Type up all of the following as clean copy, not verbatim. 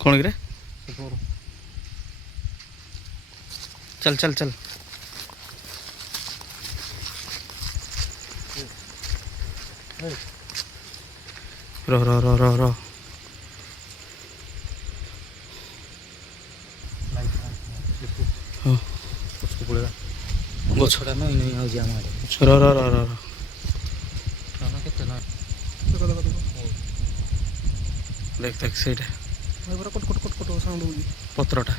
कौन गिरे चल चल चल रो रो रो रो रो हाँ ଗଛଟା ନଇଁ ନଇଁ ଆଉଛି ଆମ ଆଡ଼େ। रो रो रो रो କେତେ ନା देख देख ସେଇଟା କଟ କଟ କଟ କଟ ସାଉଣ୍ଡ ହଉଛି। ପତ୍ରଟା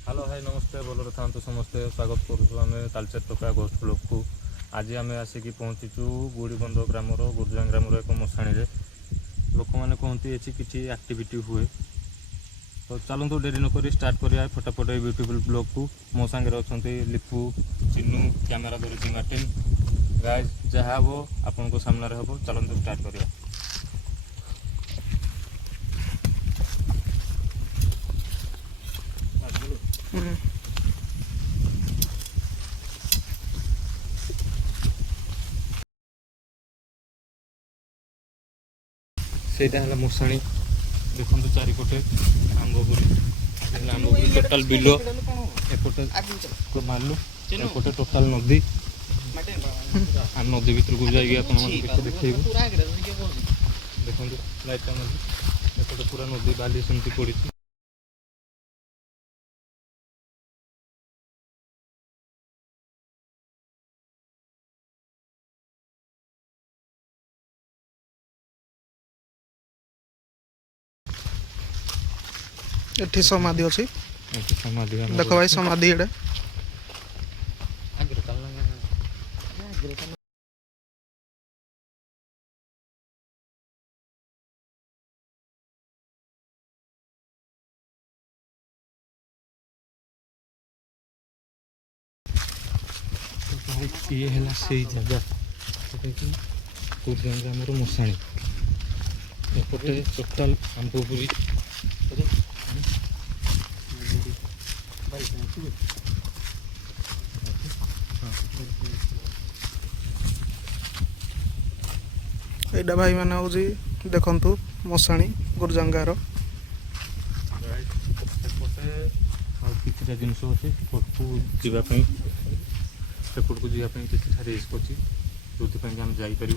हेलो हाय नमस्ते भलरे था समस्ते स्वागत करुँ आम तालचेर टोका गोष्ठ ब्लॉक को आज आम आसिक पहुँचीचु गुड़ीबंध ग्रामर गुर्जा ग्रामर एक मशाणी लोक मैंने कहते ये किसी एक्टिविटी हुए तो चलतु डेरी नक स्टार्ट करा फटाफट ब्यूटीफुल ब्लॉग को मो सांगे अच्छा लिपू चिन्नू कैमेरा धरी मार्टिन गाइज जहाँ हम आपण सामने हम चलतु स्टार्ट करा। ସେଇଟା ହେଲା ମଶାଣି ଦେଖନ୍ତୁ ଚାରିପଟେ ଆମ୍ବପୁରୀ ଆମ୍ବପୁରୀ ଟୋଟାଲ ବିଲ ଏପଟେ ମାଲୁ ଏପଟେ ଟୋଟାଲ ନଦୀ ଆମେ ନଦୀ ଭିତରକୁ ଯାଇକି ଆପଣମାନଙ୍କୁ ଦେଖେଇବୁ ଦେଖନ୍ତୁ ଲାଇଟଟା ନଦୀ ଏପଟେ ପୁରା ନଦୀ ବାଲି ସେମିତି ପଡ଼ିଛି। एठी समाधि अछि समाधि देखो भाई समाधि एडे ये है से जगह ग्रामर मशाणी एपटे टोटाल आंबपुरी एडा भाई माने हो जी देखंतु मशाणी गुरजंगार किसी जिनस अच्छे सेपटू जावाई सेपटू जावाई किसी रिस्क अच्छी जो आम जापर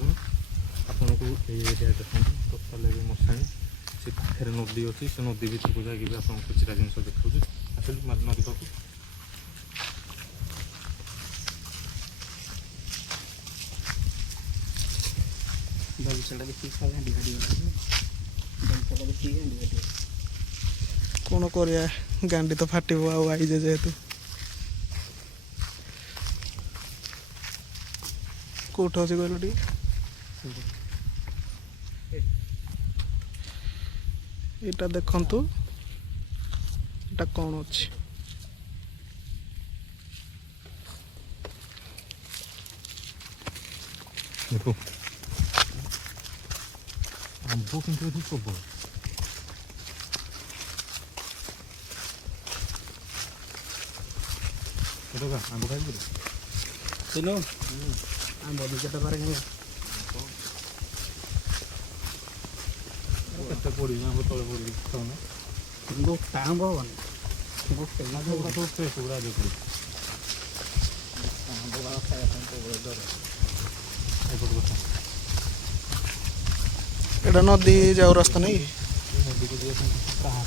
आपन को एरिया देखते टोटाल मशाणी से पाखे नदी अच्छी से नदी भर को जाकि आप किसी जिन देखा नदी पाक कौन करिया गांडी तो फाटिबो आ आइजे जेहेतु कोठ अछि कहलटी एटा देखंतु एटा कौन अछि देखो आंब किंतु ये प्रबल आंब खाई सुनो आंब केटे पारे केते पड़ी आंब तले पड़ी खाऊना गोटा आंब हबन गोटे सब फ्रेश गुड़ा देखो आंब खाଇବା प्रबल डर एपट कथा एटा नदी जाऊ रास्ता नहीं नदी को कहाँ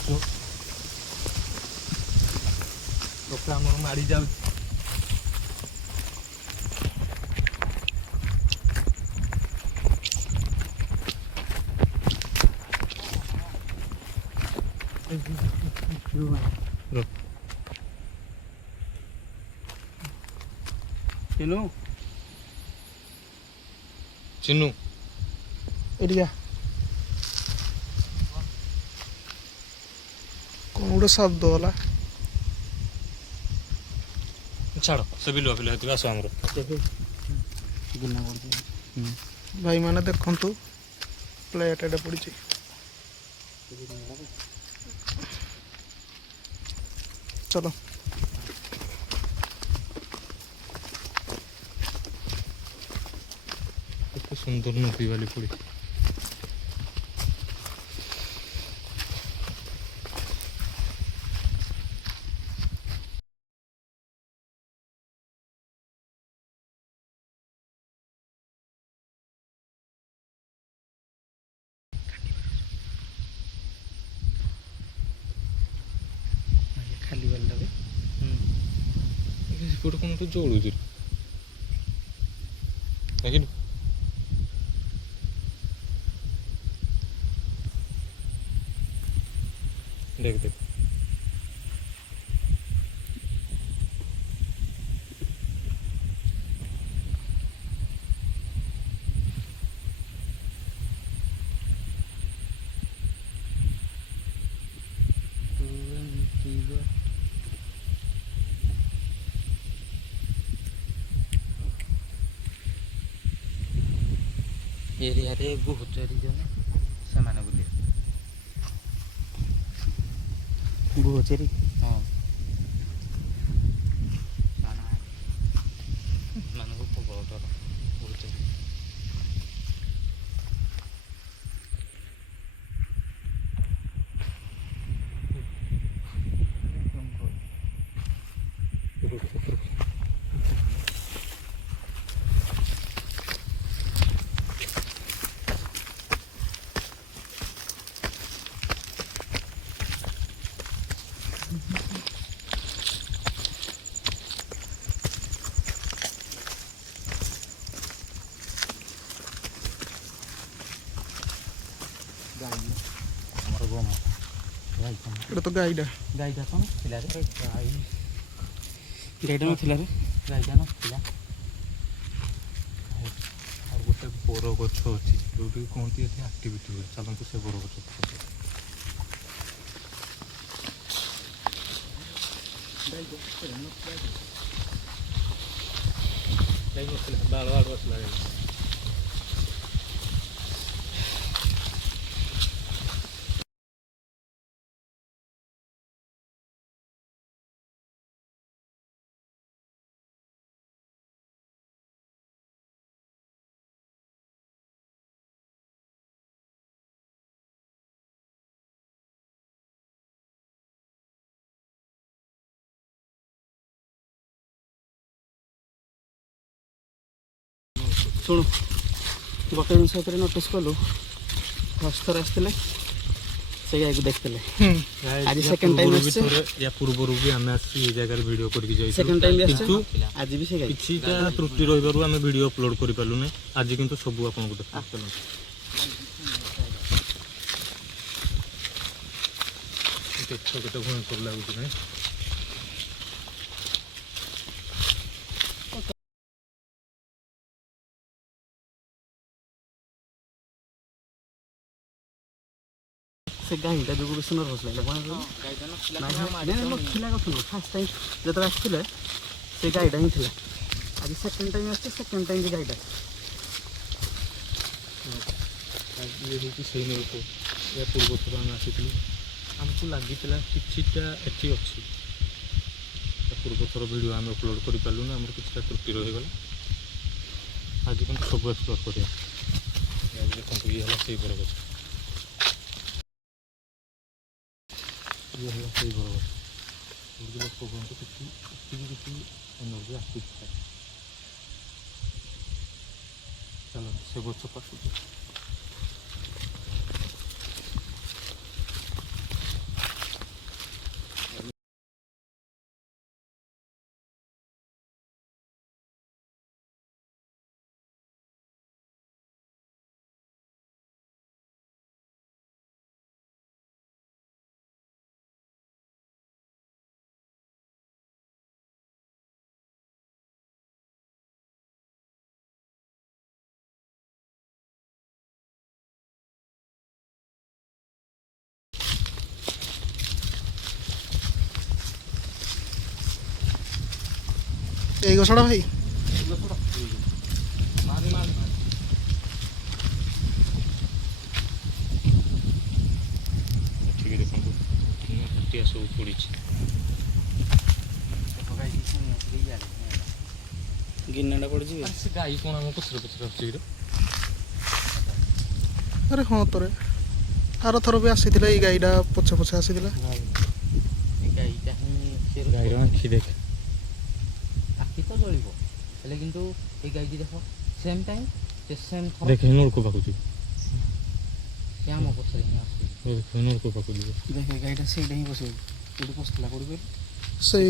लोक आम माड़ी जाऊ चिन्नू चिन्नू ଏଠି ଯା କ'ଣ ଗୋଟେ ଶବ୍ଦ ହେଲା ଛାଡ଼ ସେ ବିଲୁଆ ବିଲୁଆ ହେଇଥିବ ଆସ ଆମର ଗିନା ପଡ଼ିଛି ଭାଇମାନେ ଦେଖନ୍ତୁ ପ୍ଲେଟ୍ ଏଟେ ପଡ଼ିଛି ଚଲ କେତେ ସୁନ୍ଦର ନଦୀ ବାଲି ପଡ଼ିଛି ଖାଲି ବାଲିଟା ବି ସେପଟେ କ'ଣ ଗୋଟେ ଜଳୁଛି ଦେଖିଲୁ देख देख ଏରିଆରେ ଗୁହଚରୀ ଜଣେ ସେମାନେ ବୁଲିବେ ଗୁହଚରୀ ହଁ ମାନଙ୍କୁ ପ୍ରବଳ ଡର ବହୁତ ଆମର ଗୋମା ଏଇଟା ତ ଗାଈଟା ଗାଈଟା କ'ଣ ଥିଲା ରେ ଗାଈଟା ନଥିଲା ରେ ଗାଈଟା ନଥିଲା ଆଉ ଗୋଟେ ବର ଗଛ ଅଛି ଯେଉଁଠି କୁହନ୍ତି ଏଠି ଆକ୍ଟିଭିଟି ହୁଏ ଚାଲନ୍ତୁ ସେ ବର ଗଛ ବାଳ ଆଡ଼ୁ ଆସିଲା ଶୁଣୁ ଗୋଟେ ଜିନିଷ ଭିତରେ ନୋଟିସ୍ କଲୁ ଫାର୍ଷ୍ଟ ଥର ଆସିଥିଲେ ସେ ଗାଈକୁ ଦେଖିଥିଲେ ଆଜି ସେକେଣ୍ଡ ଟାଇମ୍ ଆସିছে ୟା ପୂର୍ବରୁ ବି ଆମେ ଆସିଛୁ ଏ ଜାଗାରେ ଭିଡ଼ିଓ କରିକି ଯାଇଛୁ ସେକେଣ୍ଡ ଟାଇମ୍ ବି ଆସିছে କିନ୍ତୁ ଆଜି ବି ସେ ଗାଈ କିଛିଟା ତ୍ରୁଟି ରହିବାରୁ ଆମେ ଭିଡ଼ିଓ ଅପଲୋଡ଼ କରିପାରିଲୁନି ଆଜି କିନ୍ତୁ ସବୁ ଆପଣଙ୍କୁ ଦେଖାଉଛୁ ଦେଖ କେତେ ଭୟଙ୍କର ଲାଗୁଛି ନାଇଁ ସେ ଗାଈଟା ଯୋଗୁଁ ବେଶୀ ନର୍ଭସ୍ ଲାଗିଲା କ'ଣ ନଥିଲା କଥା ନୁହଁ ଫାର୍ଷ୍ଟ ଟାଇମ୍ ଯେତେବେଳେ ଆସିଥିଲେ ସେ ଗାଈଟା ହିଁ ଥିଲା ଆଜି ସେକେଣ୍ଡ ଟାଇମ୍ ଆସିছে ସେକେଣ୍ଡ ଟାଇମ୍ ବି ଗାଈଟା ଇଏ ହେଉଛି ସେଇ ନଳକୂପ ଏହା ପୂର୍ବ ଥର ଆମେ ଆସିଥିଲୁ ଆମକୁ ଲାଗିଥିଲା କିଛିଟା ଏଠି ଅଛି ପୂର୍ବ ଥର ଭିଡ଼ିଓ ଆମେ ଅପଲୋଡ଼ କରିପାରିଲୁନି ଆମର କିଛିଟା ତ୍ରୁଟି ରହିଗଲା ଆଜି କିନ୍ତୁ ସବୁ ଏକ୍ସପ୍ଲୋର କରିବା ଦେଖନ୍ତୁ ଇଏ ହେଲା ସେଇ ବରଗଛ ଇଏ ହେଲା ସେଇ ବରଗଛ ଏମିତି ଲୋକ କୁହନ୍ତୁ କିଛି ଏନର୍ଜି ଆସିଥାଏ ଚାଲ ସେ ଗଛ ପାଖକୁ এই গছড়া ভাই ଏଠିକି ଦେଖନ୍ତୁ ନିଆଁ ଫାଟିଆ ସବୁ ପଡ଼ିଛି। ଗିନାଟା ପଡ଼ିଛି ଆରେ ସେ ଗାଈ କ'ଣ ଆମ ପଛରେ ପଛରେ ଆସୁଛି କିରେ? ଆରେ ହଁ ତୋରେ ଆର ଥର ବି ଆସିଥିଲା ଏଇ ଗାଈଟା ପଛେ ପଛେ ଆସିଥିଲା। ଗାଈଟା ହିଁ ଗାଈର ଆଖି ଦେଖ। ଆଖି ତ ଜଳିବ ହେଲେ କିନ୍ତୁ ଏଇ ଗାଈଟି ଦେଖ ସେମ୍ ଟାଇମ୍ ସେ ସେମ୍ ଥର ଦେଖେ ନଳକୂପ ପାଖକୁ ଯିବ। ସେ ଆମ ପଛରେ ହିଁ ଆସୁଛି। ଦେଖେ ନଳକୂପ ପାଖକୁ ଯିବ। ଦେଖେ ଗାଈଟା ସେଇଟା ହିଁ ବସିବ କୋଉଠି ବସିଥିଲା କୋଉଠି କହିଲୁ ସେଇ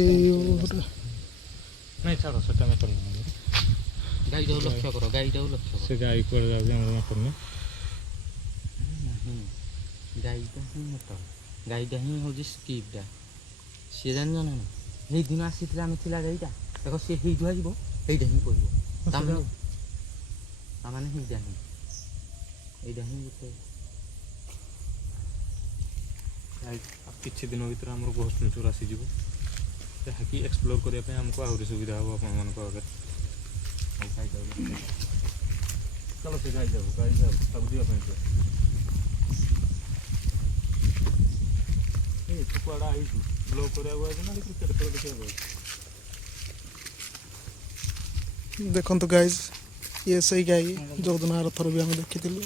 ନାଇଁ ଛାଡ଼ ସେଟା ଆମେ କରିନି। ଗାଈଟାକୁ ଲକ୍ଷ୍ୟ କର ଗାଈଟାକୁ ଲକ୍ଷ୍ୟ କର ସେ ଗାଈ କୁଆଡ଼େ ଯାଉଛି ଆମର ମ୍ୟାଟର ନାହିଁ। ନାହିଁ ଗାଈଟା ହିଁ ମଟର ଗାଈଟା ହିଁ ହେଉଛି ସ୍କିପ୍ଟା ସିଏ ଜାଣିଛ ନା ନାହିଁ ସେଇଦିନ ଆସିଥିଲା ଆମେ ଥିଲା ଗାଈଟା ଦେଖ ସିଏ ହେଇଠୁ ଆସିବ ସେଇଟା ହିଁ କହିବ ତାମାନେ ସେଇଟା ହିଁ ଏଇଟା ହିଁ ଗୋଟେ ଆଉ କିଛି ଦିନ ଭିତରେ ଆମର ଘୋଷ୍ଟ ଚୋର ଆସିଯିବ ଯାହାକି ଏକ୍ସପ୍ଲୋର କରିବା ପାଇଁ ଆମକୁ ଆହୁରି ସୁବିଧା ହେବ ଆପଣମାନଙ୍କ ପାଖରେ। ଚାଲ ସେ ଗାଈ ଯାଉ ତାକୁ ଯିବା ପାଇଁ କୁହ। ଏ ତୁ କୁଆଡ଼େ ଆଇଛୁ ବ୍ଲଗ୍ କରିବାକୁ ଆଇଛୁ ନା କ୍ରିକେଟ୍ ଖେଳ ଦେଖିବାକୁ ଆଇଛୁ? ଦେଖନ୍ତୁ ଗାଇଜ୍ ଇଏ ସେଇ ଗାଈ ଯେଉଁଦିନ ଆର ଥର ବି ଆମେ ଦେଖିଥିଲୁ।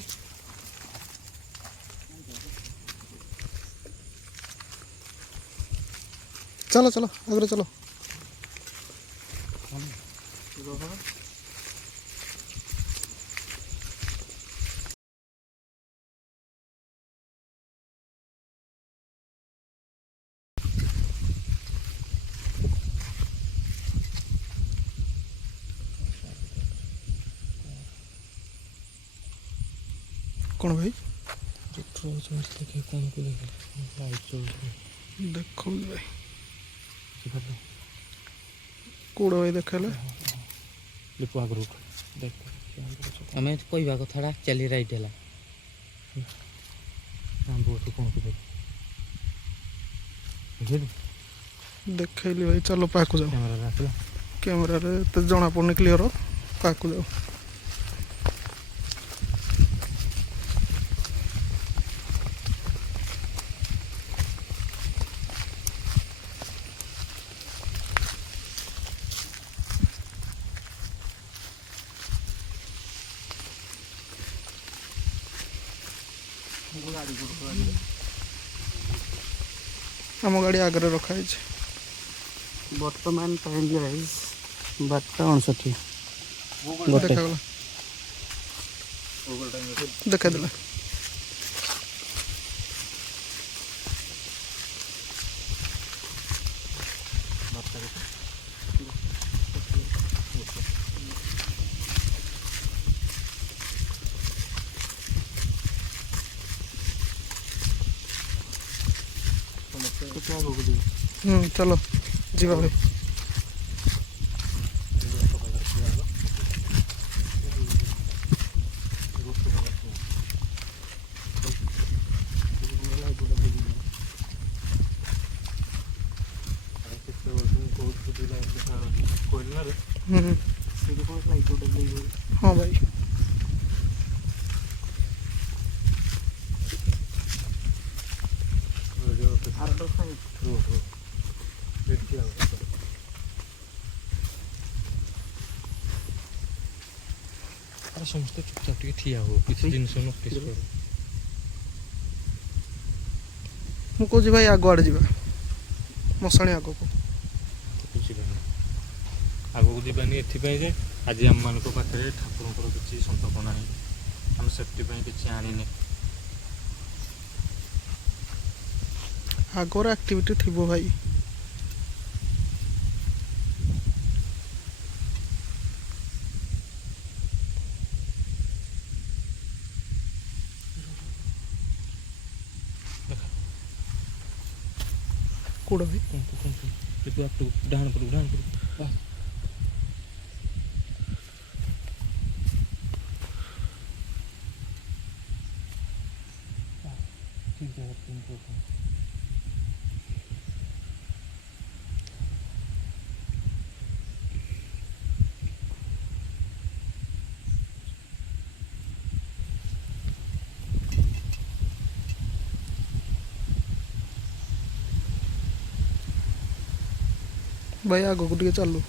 चलो चलो आगे चलो। कौन भाई देखो भाई कौड़ भाई देख ଆମେ କହିବା କଥାଟା ଆକ୍ଚୁଆଲି ରାଇଟ୍ ହେଲା देखली भाई चलो पाकू जाओ कैमरा रे तो जना पड़ने क्लियर हो पाकू जाओ। आम गाड़ी आगे रखा है ବର୍ତ୍ତମାନ ଟାଇମ୍ ଗାଇଜ୍ 12:59 देखा देखा देला चलो जीवा भाई। हाँ भाई ସମସ୍ତେ ଚୁପଚାପ ଟିକେ ଠିଆ ହୁଅ କିଛି ଜିନିଷ ନୋଟିସ୍ କର। ମୁଁ କହୁଛି ଭାଇ ଆଗ ଆଡ଼େ ଯିବା ମଶାଣି ଆଗକୁ ଯିବାନି ଆଗକୁ ଯିବାନି ଏଥିପାଇଁ ଯେ ଆଜି ଆମମାନଙ୍କ ପାଖରେ ଠାକୁରଙ୍କର କିଛି ସନ୍ତକ ନାହିଁ ଆମେ ସେଫ୍ଟି ପାଇଁ କିଛି ଆଣିନି। आगर एक्टिविटी थी भाई कौड़ भाई डाण करू ठीक है ଭାଇ ଆଗକୁ ଟିକେ ଚାଲୁ।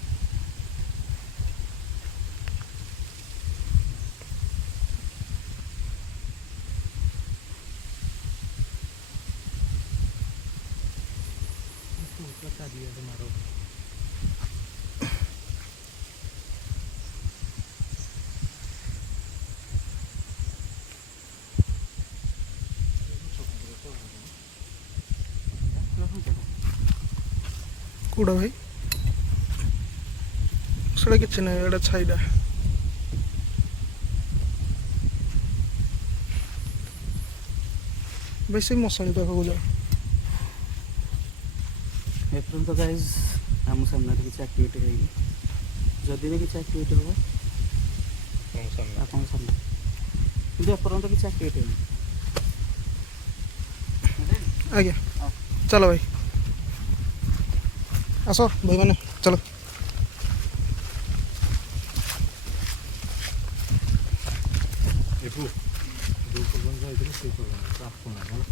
କୋଉଟା ଭାଇ? ସେଟା କିଛି ନାହିଁ, ଏଇଟା ଛାଇଟା। ଭାଇ ସେଇ ମଶାଣି ପାଖକୁ ଯାଅ। ଏପର୍ଯ୍ୟନ୍ତ ଗାଇଜ୍ ଆମ ସାମ୍ନାରେ କିଛି ଆକ୍ଟିଭିଟି ହେଇନି। ଯଦି ବି କିଛି ଆକ୍ଟିଭିଟି ହେବ ଆପଣଙ୍କ ସାମ୍ନା, କିନ୍ତୁ ଏପର୍ଯ୍ୟନ୍ତ କିଛି ଆକ୍ଟିଭିଟି ହେଇନି। ଆଜ୍ଞା ଚାଲ ଭାଇ, ଆସ ଭାଇମାନେ ଚାଲ। ଏଠୁ ଯେଉଁ ପର୍ଯ୍ୟନ୍ତ ଯାଇଥିଲି ସେଇ ପର୍ଯ୍ୟନ୍ତ ଆସୁନାହିଁ ହେଲା।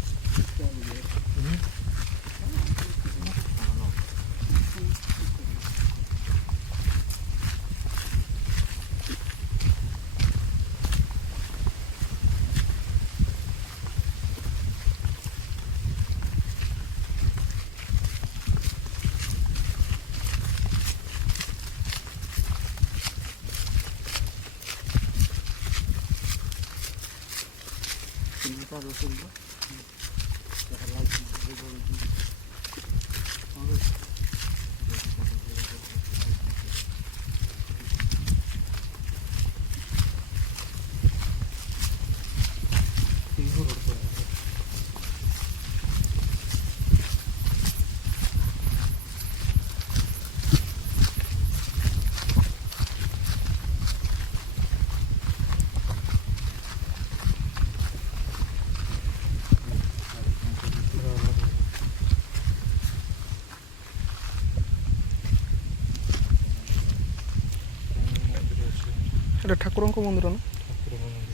ଏଇଟା ଠାକୁରଙ୍କ ମନ୍ଦିର ନା? ଠାକୁରଙ୍କ ମନ୍ଦିର।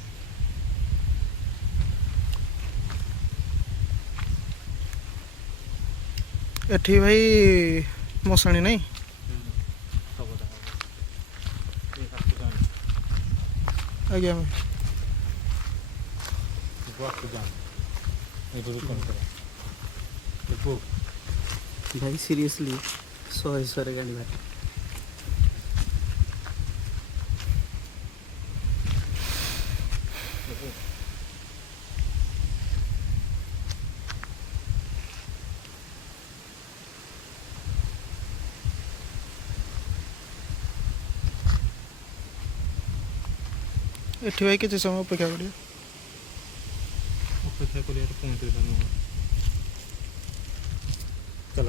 ଏଠି ଭାଇ ମଶାଣି ନାହିଁ? ଆଜ୍ଞା ଭାଇ। ଭାଇ ସିରିୟସଲି 100 ଗାଡ଼ି ଭାଇ। ଏଠି ଭାଇ କିଛି ସମୟ ଅପେକ୍ଷା କରିବା। ଅପେକ୍ଷା କରିବାରେ ପହଞ୍ଚିଲା ନୁହଁ। ଚାଲ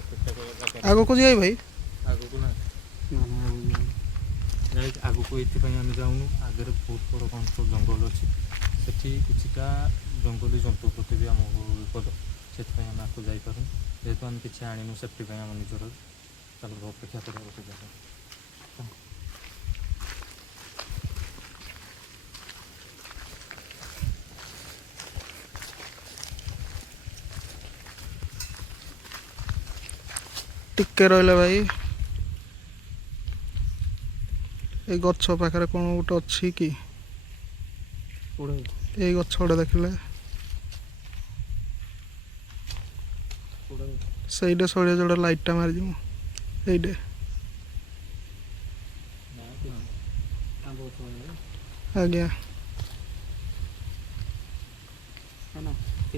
ଅପେକ୍ଷା କରିବା। ଆଗକୁ ଯିବା ଭାଇ। ଆଗକୁ ନା ଆଗକୁ ଏଇଥିପାଇଁ ଆମେ ଯାଉନୁ, ଆଗରେ ବହୁତ ବଡ଼ ଘଞ୍ଚ ଜଙ୍ଗଲ ଅଛି। ସେଠି କିଛିଟା ଜଙ୍ଗଲୀ ଜନ୍ତୁ ପ୍ରତି ବି ଆମକୁ ବିପଦ, ସେଥିପାଇଁ ଆମେ ଆଗକୁ ଯାଇପାରୁନୁ। ଯେହେତୁ ଆମେ କିଛି ଆଣିନୁ ସେଫ୍ଟି ପାଇଁ ଆମ ନିଜର, ତାପରେ ଅପେକ୍ଷା କରିବା ଗୋଟେ ଜାଗା। ଟିକେ ରହିଲା ଭାଇ। ଏଇ ଗଛ ପାଖରେ କ'ଣ ଗୋଟେ ଅଛି କି? ଏଇ ଗଛ ଗୋଟେ ଦେଖିଲେ ସେଇଟା ସଳିଆ ଯୋଉଟା ଲାଇଟ୍ଟା ମାରିଯିବ ଏଇଟେ। ଆଜ୍ଞା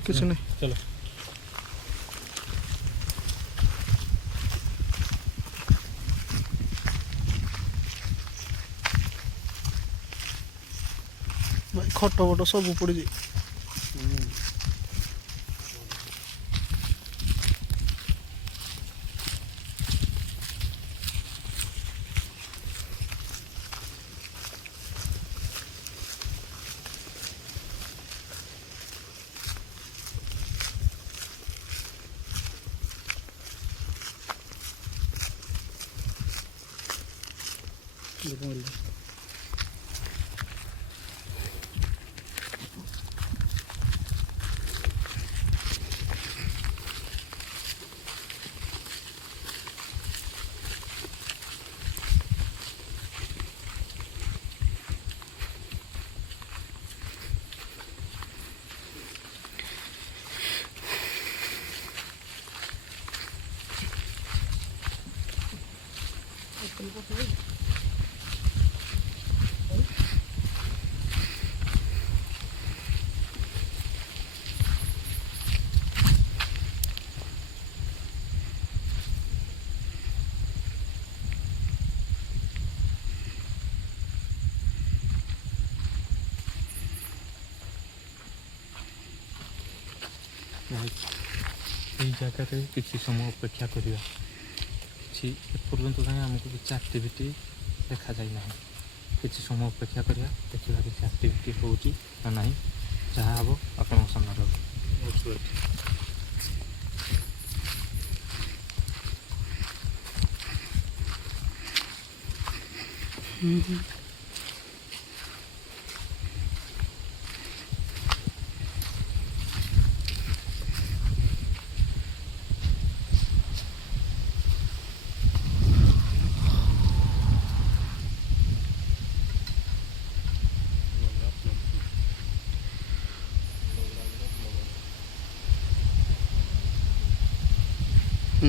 କିଛି ନାହିଁ। ଚାଲ ଭାଇ ଖଟ ଫଟ ସବୁ ପଡ଼ିଛି। এই জায়গাରେ କିଛି ସମୟ ଅପେକ୍ଷା କରିବା କିଛି ଏପର୍ଯ୍ୟନ୍ତ ଯାଏଁ ଆମକୁ କିଛି ଆକ୍ଟିଭିଟି ଦେଖାଯାଇ ନାହିଁ କିଛି ସମୟ ଅପେକ୍ଷା କରିବା ଦେଖିବା କିଛି ଆକ୍ଟିଭିଟି ହେଉଛି ନା ନାହିଁ ଯାହା ହେବ ଆପଣଙ୍କ ସାମ୍ନାରେ ହେବ।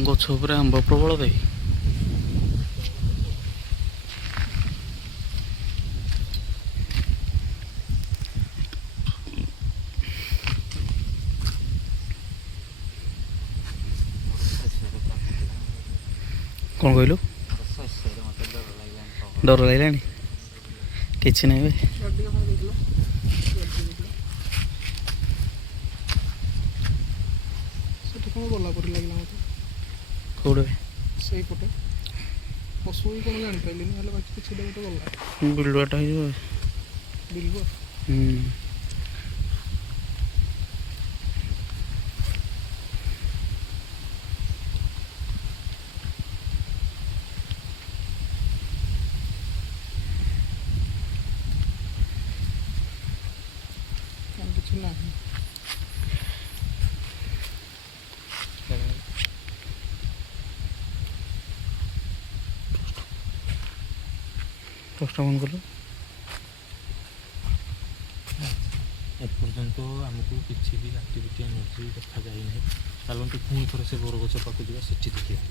ଗଛ ଉପରେ ଆମ୍ବ ପ୍ରବଳ ବେ। କ'ଣ କହିଲୁ? ଡର ଲାଗିଲାଣି? କିଛି ନାହିଁ ବେ। ସେଠି କ'ଣ ଗଲା ପରି ଲାଗିଲା ମୋତେ। କେଉଁଠି? ସେଇପଟେ ପଶୁ ବି କ'ଣ ଜାଣିପାରିଲିନି ହେଲେ ବାକି କିଛି ଗୋଟେ ଗଲା ବିଲୁଆଟା ହେଇଯିବ। ବିଲୁଆ କିଛି ନାହିଁ। ଦଶଟା ବନ୍ଦ କଲୁ। ଏପର୍ଯ୍ୟନ୍ତ ଆମକୁ କିଛି ବି ଆକ୍ଟିଭିଟି ଏନର୍ଜି ଦେଖାଯାଇନାହିଁ। ଚାଲନ୍ତୁ ପୁଣି ଥରେ ସେ ବରଗଛ ପାଖକୁ ଯିବା ସେଠି ଦେଖିବା।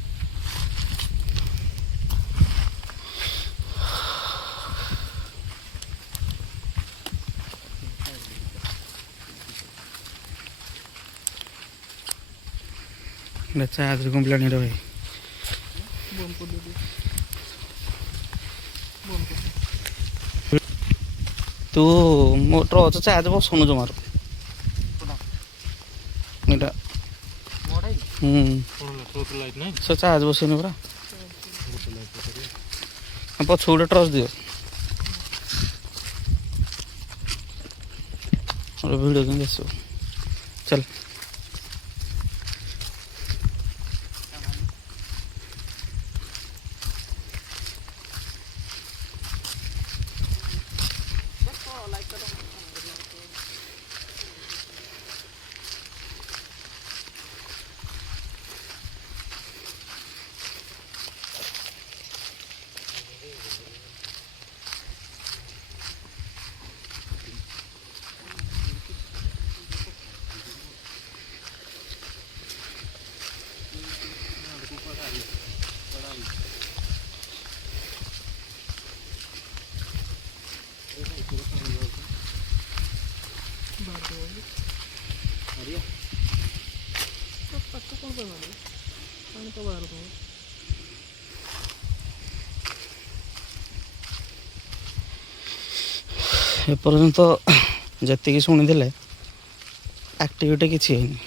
ଚାର୍ଜ କମ୍ପ୍ଲେନ୍ ରହେ। ବନ୍ଦ କରିଦେବି ତୁ ମୋ ଟର୍ଚ୍ଚ ଚାର୍ଜ ବସଉନୁ ଜମାରୁ ଏଇଟା। ସେ ଚାର୍ଜ ବସେଇନି ପରା। ପଛକୁ ଗୋଟେ ଟର୍ଚ୍ଚ ଦିଅ। ଗୋଟେ ଭିଡ଼ିଓ କେମିତି ଆସିବ। ଚାଲ ପାଣି ତ ବାହାର ଦେବ। ଏପର୍ଯ୍ୟନ୍ତ ଯେତିକି ଶୁଣିଥିଲେ ଆକ୍ଟିଭିଟି କିଛି ହେଇନି।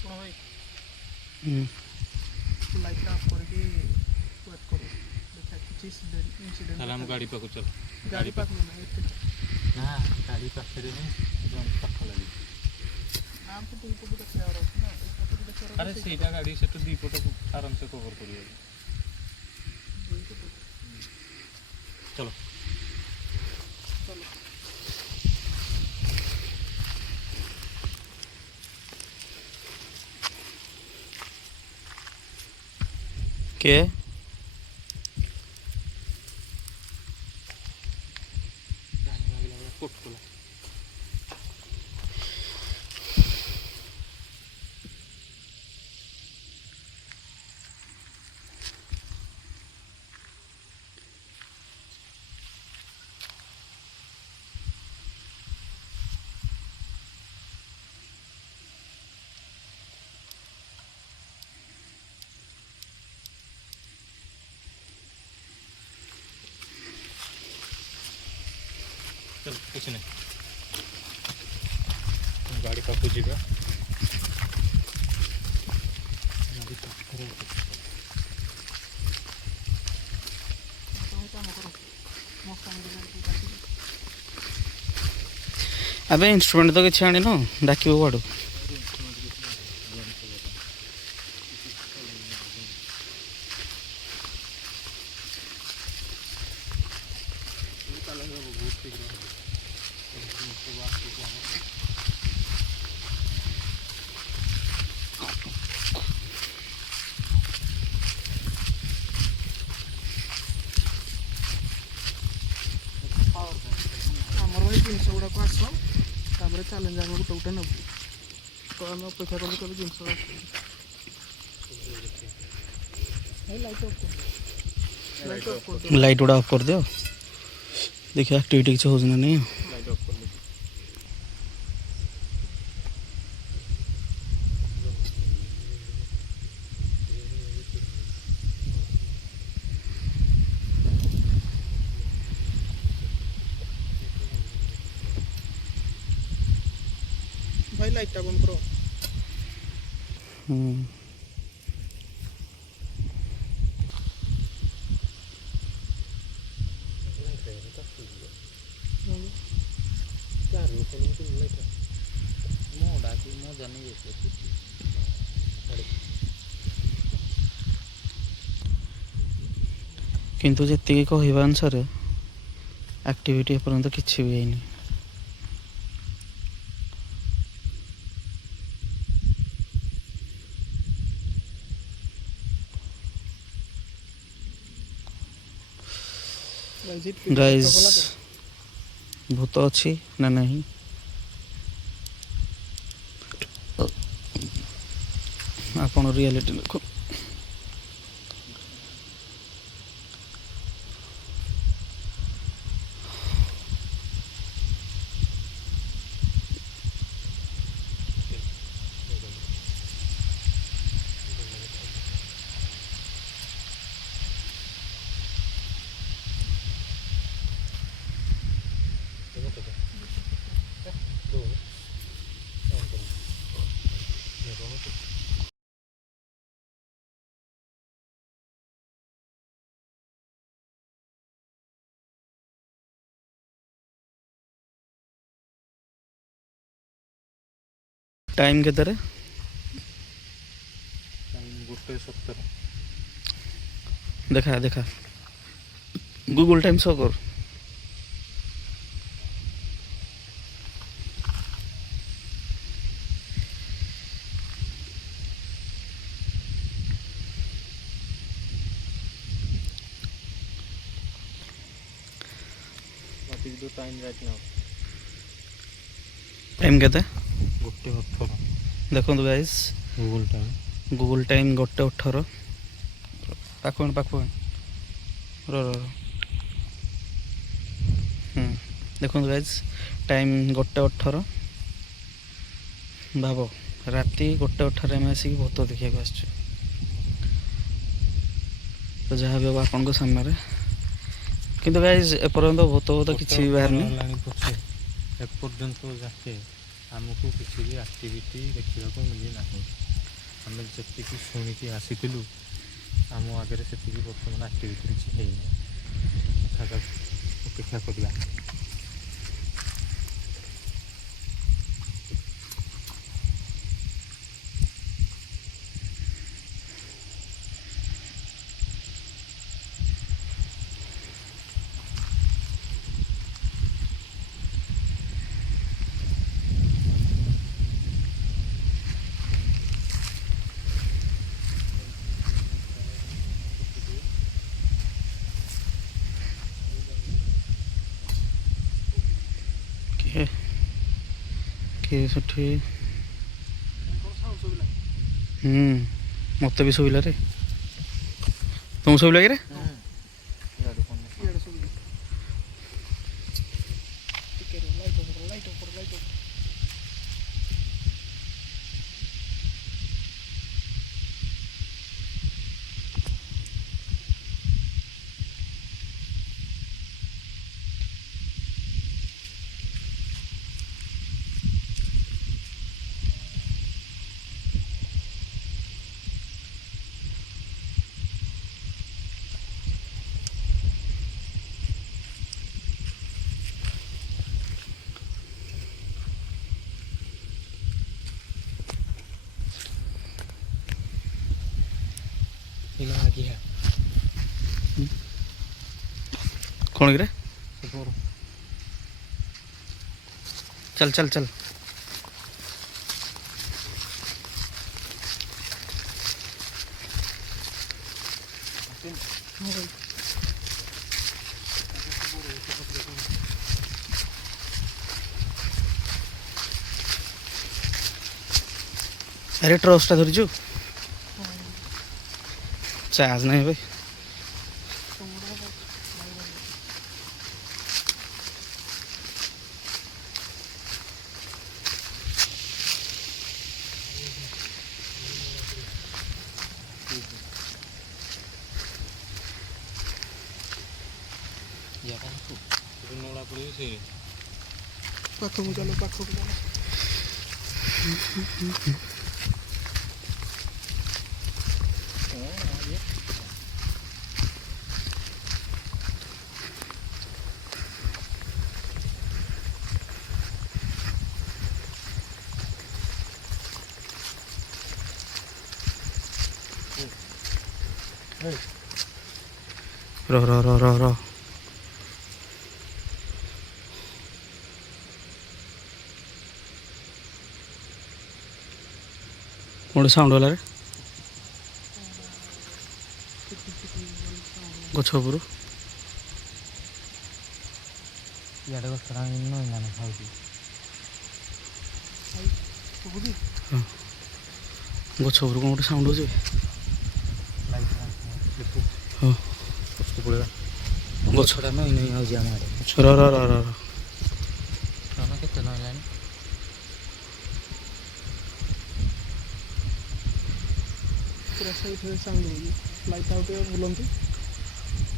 ଶୁଣ ଭାଇ ହୁଁ ଲାଇଟ୍ଟା ଅଫ୍ କରିକି ୱେଟ୍ କରୁ ଦେଖିବା କିଛି ଇନସିଡେଣ୍ଟ। ତାହେଲେ ଆମ ଗାଡ଼ି ପାଖକୁ ଚାଲ। ଗାଡ଼ି ପାଖକୁ ନାହିଁ ଏତେ ନା ଗାଡ଼ି ପାଖରେ ହିଁ ପାଖ ଲାଗେ। ଆମକୁ ଦୁଇ ପଟୁ ଦେଖିବାର ଅଛି ନା ଏପଟୁ ଦେଖିବାର ଆରେ ସେଇଟା ଗାଡ଼ି ସେଠୁ ଦୁଇ ପଟ ଆରାମସେ କଭର କରିବ। ଚଲ के चल कुछ नहीं गाड़ी पाखु ଯିବା अबे इंस्ट्रूमेंट तो किसी आनी डाक कड़ू ଆମର ଭାଇ ଜିନିଷ ଗୁଡ଼ାକ ଆସ ତାପରେ ଚ୍ୟାଲେଞ୍ଜ ଆମେ ଗୋଟେ ଗୋଟେ ନେବୁ ତ ଆମେ ଅପେକ୍ଷା କରୁ କେବେ ଜିନିଷ ଆସିବ। लाइट गुड़ा ऑफ कर दियो देखिए एक्टिविटी किसी हो नहीं लाइट ऑफ कर भाई लाइटटा बंद करो। किंतु जी कहवा अनुसार एक्टिविटी एपर्यंत किसी भी है गाइस भूत अच्छी ना नहीं आपन रियलिटी देखो टाइम के तरह गोटे 17 देखा देखा गूगल टाइम शो कर टाइम राइट नाउ टाइम के गोटे 18 देखो गाइस गूगल टाइम गोटे 18 पाख रो देखो गाइस टाइम गोटे 18 भाव राति गोटे 18 में आसिक भूत देखा आस तो जहाँ भी हम आपन को सामने किंतु गाइस एपर्यंत भूत किसी भी बाहर नहीं एपर्यंत जाके आमको किसी भी एक्टिविटी देखा मिली ना आम जी शुणिकी आसीलु आम आगे से बर्तमान एक्टिविटी किसी अपेक्षा करवा। ସେଠି ମତେ ବି ଶୁଭିଲା ରେ। ତୁମକୁ ଶୁଭିଲା କି ରେ? कौन गिरे? चल चल चल अरे ट्रस्टा धरीचु चार्ज नहीं भाई पाखକୁ ଚାଲ ପାଖକୁ ଚାଲ। रह रह रह रह रह कौन साउंड वाला रे गछ उपरू गछ उपरू कौन गोटे साउंड होचे हाँ गछटा नई नई आउजी आम आड़े र र र र केते नइलानी पूरा सही साउंड होगी लाइट आउट बुलंती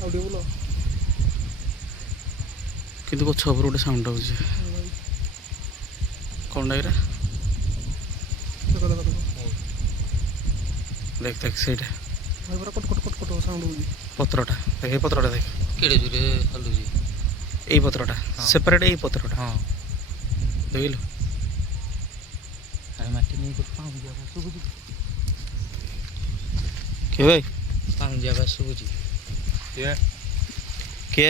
आउट बुल किंतु गछ उपरू गोटे साउंड होचे कौन डायरा देख देख ସେଇଟା भाई पूरा cut cut cut cut sound होगी पत्रटा देख पत्रटा देख केड़े जुरे हलुजी এই পত্রটা সেপারেট এই পত্রটা हां দেখিলু আরে মাটি নেই কত পাউঁ যাবা সুবুজি কে ভাই পাউঁ যাবা সুবুজি কে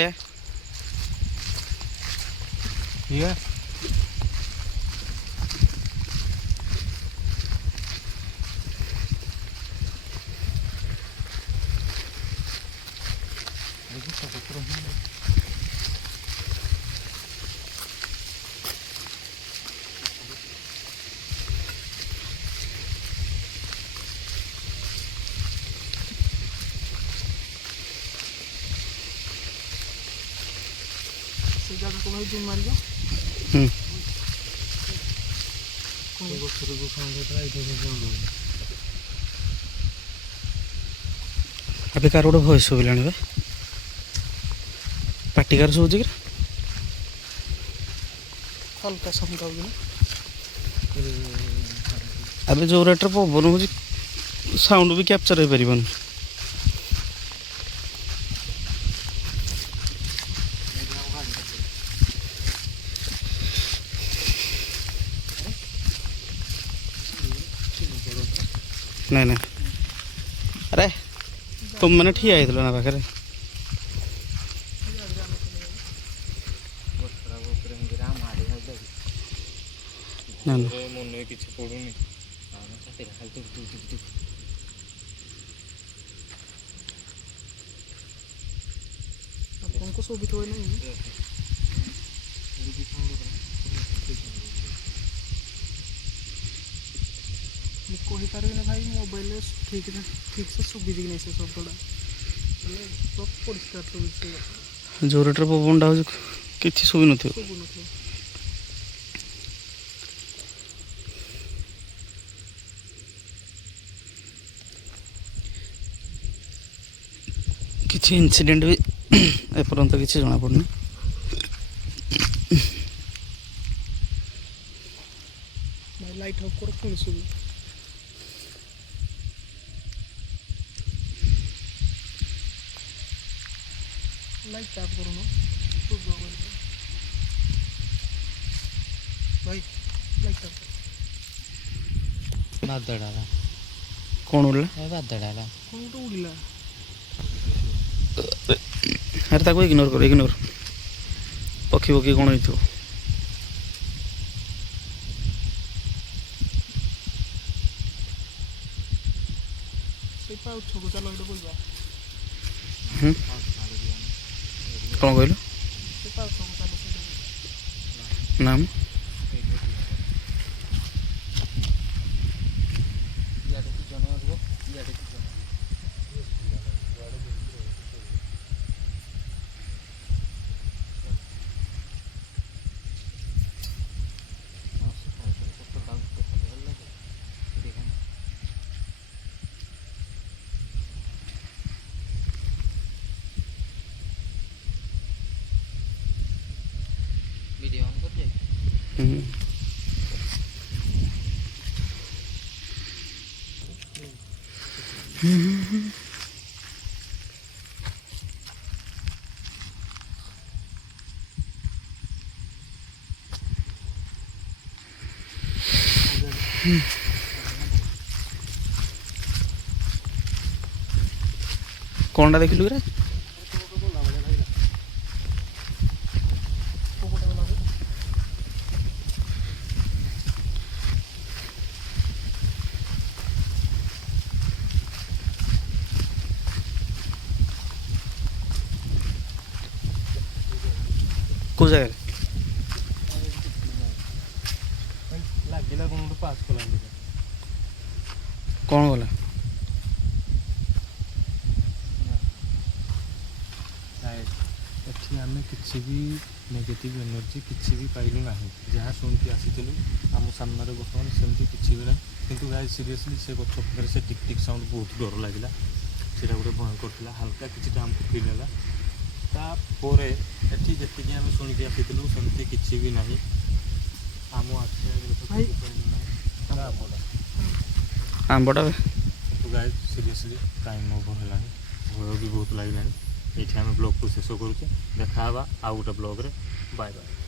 से जगह को भाई जूम मारियो अबे कार गोटे भॉइस शुभिलानी भाई पार्टी कार शुभुची कि हल्का साउंड आउगी अबे जो रेट पवन हो साउंड भी कैप्चर हो पार नहीं नहीं अरे तुम मैंने ठीक आई ना पाखे ना ना मन किसी पड़ुनी आपको शोभित हुए नहीं କହିପାରିବିନି ଭାଇ ମୋବାଇଲରେ ଠିକ୍ ସେ ଶୁଭିଛି କି ନାହିଁ ସେ ଶବ୍ଦଟା ହେଲେ ତ ପରିଷ୍କାର ଶୁଭୁଛି ଯେଉଁ ରେଟ୍ରେ ପବନଟା ହେଉଛି କିଛି ଶୁଭିନଥିବ। ଶୁଭୁନଥିବ। କିଛି ଇନସିଡେଣ୍ଟ ବି ଏପର୍ଯ୍ୟନ୍ତ କିଛି ଜଣାପଡ଼ୁନି। ଭାଇ ଲାଇଟ୍ ଅଫ୍ କର ପୁଣି ଶୁଭୁ। ଲାଇଟ୍ ଅଫ୍ କରୁନ ଭାଇ ଲାଇଟ୍ ଅଫ୍ ବାଦଡ଼ା ହେଲା କ'ଣ ଉଡ଼ିଲା? ଏ ବାଦଡ଼ା ହେଲା କ'ଣ ଗୋଟେ ଉଡ଼ିଲା। ଆରେ ତାକୁ ଇଗ୍ନୋର କର, ଇଗ୍ନୋର। ପକ୍ଷୀ ପକ୍ଷୀ କ'ଣ ହେଇଥିବ। ସେଇ ପାଉଛକୁ ଚାଲ ଏଇଟା ବୁଝିବା। କ'ଣ କହିଲୁ? ସେ ପାଉଛକୁ ଚାଲ ସେଇଟା ନା ମ ଭିଡ଼ିଓ ଅନ୍ କରିଯାଏ। କ'ଣଟା ଦେଖିଲୁ କିରେ? କେଉଁ ଜାଗାରେ? ଲାଗିଲା କ'ଣ ଗୋଟେ ପାସ୍ କଲା କ'ଣ ଗଲା? ଏଠି ଆମେ କିଛି ବି ନେଗେଟିଭ୍ ଏନର୍ଜି କିଛି ବି ପାଇଲୁ ନାହିଁ। ଯାହା ଶୁଣିକି ଆସିଥିଲୁ ଆମ ସାମ୍ନାରେ ବର୍ତ୍ତମାନ ସେମିତି କିଛି ବି ନାହିଁ। କିନ୍ତୁ ଗାଈ ସିରିୟସଲି ସେ ଗଛ ପାଖରେ ସେ ଟିକ୍ ଟିକ୍ ସାଉଣ୍ଡ ବହୁତ ଡର ଲାଗିଲା। ସେଇଟା ଗୋଟେ ଭୟଙ୍କର ଥିଲା। ହାଲକା କିଛିଟା ଆମକୁ ଫିଲ୍ ହେଲା। ତାପରେ ଏଠି ଯେତିକି ଆମେ ଶୁଣିକି ଆସିଥିଲୁ ସେମିତି କିଛି ବି ନାହିଁ। ଆମ ଆଖି ଆଗରେ ତ କିଛି ପାଇଲୁ ନାହିଁ। ଆମ୍ବଟା କିନ୍ତୁ ଗାଈ ସିରିୟସଲି ଟାଇମ୍ ଓଭର ହେଲାଣି, ଭୟ ବି ବହୁତ ଲାଗିଲାଣି। ଏଇଠି ଆମେ ବ୍ଲଗ୍କୁ ଶେଷ କରୁଛେ। ଦେଖା ହେବା ଆଉ ଗୋଟେ ବ୍ଲଗ୍ରେ। Bye bye.